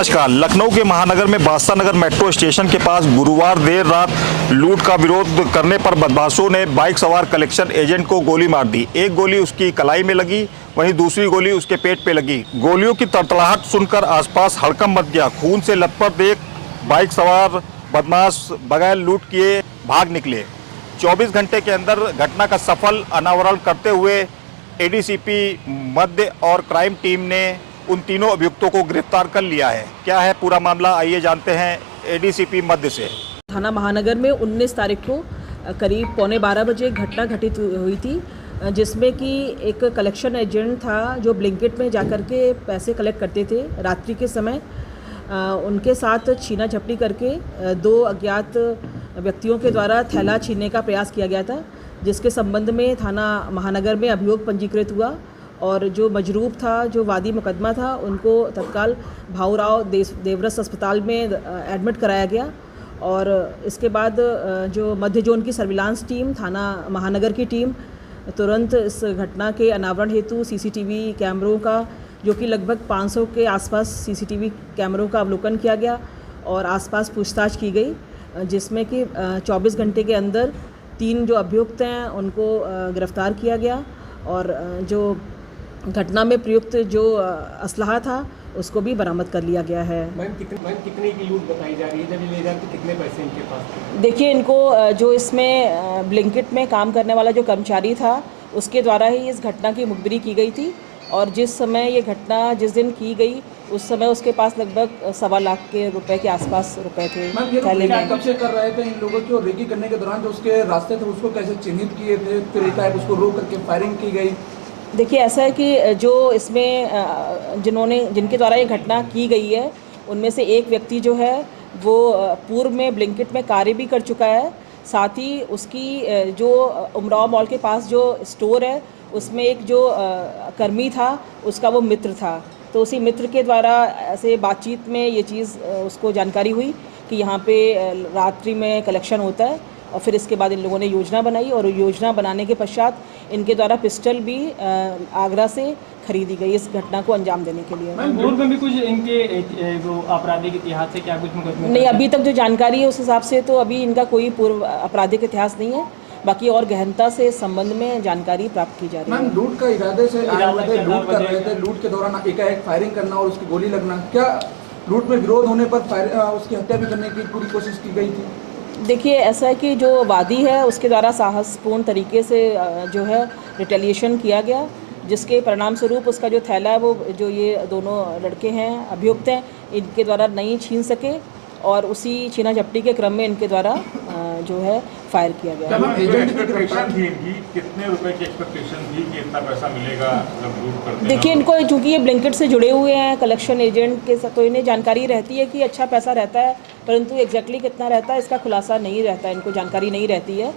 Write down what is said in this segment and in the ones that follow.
नमस्कार। लखनऊ के महानगर में बादशाह नगर मेट्रो स्टेशन के पास गुरुवार देर रात लूट का विरोध करने पर बदमाशों ने बाइक सवार कलेक्शन एजेंट को गोली मार दी। एक गोली उसकी कलाई में लगी, वहीं दूसरी गोली उसके पेट पे लगी। गोलियों की तड़तड़ाहट सुनकर आसपास हड़कंप मच गया। खून से लथपथ एक बाइक सवार बदमाश बगैर लूट किए भाग निकले। 24 घंटे के अंदर घटना का सफल अनावरण करते हुए एडीसीपी मध्य और क्राइम टीम ने उन तीनों अभियुक्तों को गिरफ्तार कर लिया है। क्या है पूरा मामला, आइए जानते हैं एडीसीपी मध्य से। थाना महानगर में 19 तारीख को करीब 11:15 बजे एक घटना घटित हुई थी, जिसमें कि एक कलेक्शन एजेंट था जो ब्लिंकिट में जाकर के पैसे कलेक्ट करते थे रात्रि के समय। उनके साथ छीना झपटी करके दो अज्ञात व्यक्तियों के द्वारा थैला छीनने का प्रयास किया गया था, जिसके संबंध में थाना महानगर में अभियोग पंजीकृत हुआ और जो मजरूब था, जो वादी मुकदमा था, उनको तत्काल भाऊराव देवरस अस्पताल में एडमिट कराया गया। और इसके बाद जो मध्य जोन की सर्विलांस टीम, थाना महानगर की टीम तुरंत इस घटना के अनावरण हेतु सीसीटीवी कैमरों का, जो कि लगभग 500 के आसपास सीसीटीवी कैमरों का अवलोकन किया गया और आसपास पूछताछ की गई, जिसमें कि 24 घंटे के अंदर 3 जो अभियुक्त हैं उनको गिरफ्तार किया गया और जो घटना में प्रयुक्त जो असलहा था उसको भी बरामद कर लिया गया है। मैम कितने की लूट बताई जा रही है? जब ये ले जाते कितने पैसे इनके पास थे? देखिए, इनको जो इसमें ब्लिंकिट में काम करने वाला जो कर्मचारी था उसके द्वारा ही इस घटना की मुखबिरी की गई थी और जिस समय ये घटना जिस दिन की गई उस समय उसके पास लगभग 1.25 लाख के रुपए के आसपास रुपए थे थैले में। कब से कर रहे थे इन लोगों की, और रेकी करने के दौरान जो उसके रास्ते थे उसको कैसे चिन्हित किए थे, फिर एकाएक उसको रोक करके फायरिंग की गई? देखिए, ऐसा है कि जो इसमें जिनके द्वारा ये घटना की गई है उनमें से एक व्यक्ति जो है वो पूर्व में ब्लिंकिट में कार्य भी कर चुका है। साथ ही उसकी जो उमराव मॉल के पास जो स्टोर है उसमें एक जो कर्मी था उसका वो मित्र था, तो उसी मित्र के द्वारा ऐसे बातचीत में ये चीज़ उसको जानकारी हुई कि यहाँ पे रात्रि में कलेक्शन होता है और फिर इसके बाद इन लोगों ने योजना बनाई और योजना बनाने के पश्चात इनके द्वारा पिस्टल भी आगरा से खरीदी गई इस घटना को अंजाम देने के लिए। पूर्व में भी कुछ इनके जो आपराधिक इतिहास है, क्या कुछ मुकदमे? नहीं, अभी तक जो जानकारी है उस हिसाब से तो अभी इनका कोई पूर्व आपराधिक इतिहास नहीं है। बाकी और गहनता से इस संबंध में जानकारी प्राप्त की जा रही है। मैम, लूट का इरादे से लूट कर रहे थे, लूट के दौरान एकाएक फायरिंग करना और उसकी गोली लगना, क्या लूट में विरोध होने पर उसकी हत्या भी करने की पूरी कोशिश की गई थी? देखिए, ऐसा है कि जो वादी है उसके द्वारा साहसपूर्ण तरीके से जो है रिटेलिएशन किया गया, जिसके परिणाम स्वरूप उसका जो थैला है वो जो ये दोनों लड़के हैं अभियुक्त हैं इनके द्वारा नहीं छीन सके और उसी छीना झपटी के क्रम में इनके द्वारा जो है फायर किया गया। कितने रुपए की एक्सपेक्टेशन थी कि इतना पैसा मिलेगा जब लूट करते हैं? देखिए, इनको चूँकि ये ब्लिंकिट से जुड़े हुए हैं कलेक्शन एजेंट के साथ, तो इन्हें जानकारी रहती है कि अच्छा पैसा रहता है, परंतु एग्जैक्टली कितना रहता है इसका खुलासा नहीं रहता है, इनको जानकारी नहीं रहती है।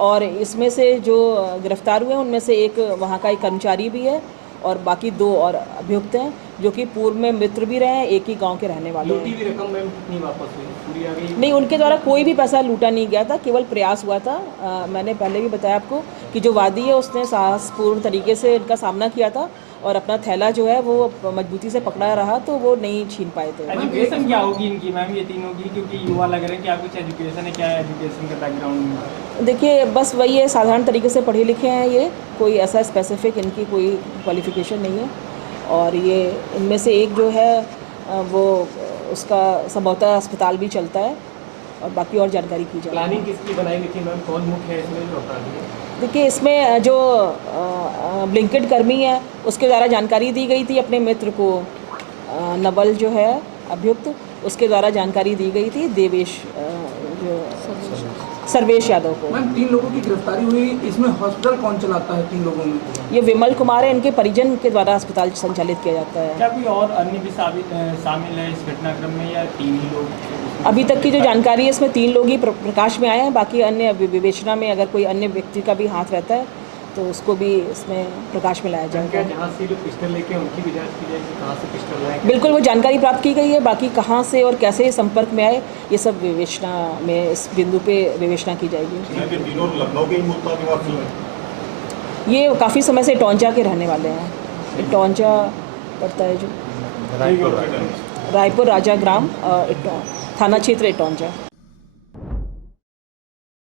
और इसमें से जो गिरफ्तार हुए हैं उनमें से एक वहाँ का एक कर्मचारी भी है और बाकी 2 और अभियुक्त हैं जो कि पूर्व में मित्र भी रहे हैं, एक ही गांव के रहने वाले हैं। लूटी हुई रकम मैम कितनी वापस हुई? पूरी आ गई? नहीं, उनके द्वारा कोई भी पैसा लूटा नहीं गया था, केवल प्रयास हुआ था। मैंने पहले भी बताया आपको कि जो वादी है उसने साहसपूर्ण तरीके से इनका सामना किया था और अपना थैला जो है वो मजबूती से पकड़ा रहा तो वो नहीं छीन पाए थे। एजुकेशन क्या होगी इनकी मैम, ये तीनों की? क्योंकि युवा लग रहे हैं, क्या कुछ एजुकेशन है? क्या है एजुकेशन का बैकग्राउंड? देखिए, बस वही है, साधारण तरीके से पढ़े लिखे हैं ये, कोई ऐसा स्पेसिफिक इनकी कोई क्वालिफिकेशन नहीं है। और ये इनमें से एक जो है वो उसका संभवतः अस्पताल भी चलता है और बाकी और जानकारी की जाए। प्लानिंग किसकी बनाई गई थी मैम? कौन मुख्य है इसमें जो अपराधी है? देखिए, इसमें जो ब्लिंकिट कर्मी है उसके द्वारा जानकारी दी गई थी अपने मित्र को, नवल जो है अभियुक्त, उसके द्वारा जानकारी दी गई थी देवेश जो सर्वेश यादव को। मैम, 3 लोगों की गिरफ्तारी हुई, इसमें हॉस्पिटल कौन चलाता है 3 लोगों में? ये विमल कुमार है, इनके परिजन के द्वारा अस्पताल संचालित किया जाता है। क्या कोई और अन्य भी शामिल है इस घटनाक्रम में या 3 ही लोग? अभी तक की जो जानकारी है इसमें 3 लोग ही प्रकाश में आए हैं, बाकी अन्य विवेचना में अगर कोई अन्य व्यक्ति का भी हाथ रहता है तो उसको भी इसमें प्रकाश में लाया जाएगा। जहाँ से जो पिस्टल लेके उनकी भी जांच की जाएगी, कहाँ से पिस्टल लाए? बिल्कुल, वो जानकारी प्राप्त की गई है, बाकी कहाँ से और कैसे संपर्क में आए ये सब विवेचना में, इस बिंदु पे विवेचना की जाएगी। तीनों लखनऊ के ही मूल निवासी हैं? ये काफ़ी समय से टोंचा के रहने वाले हैं, टोंचा पड़ता है जो रायपुर राजा ग्राम थाना क्षेत्र इटौंजा।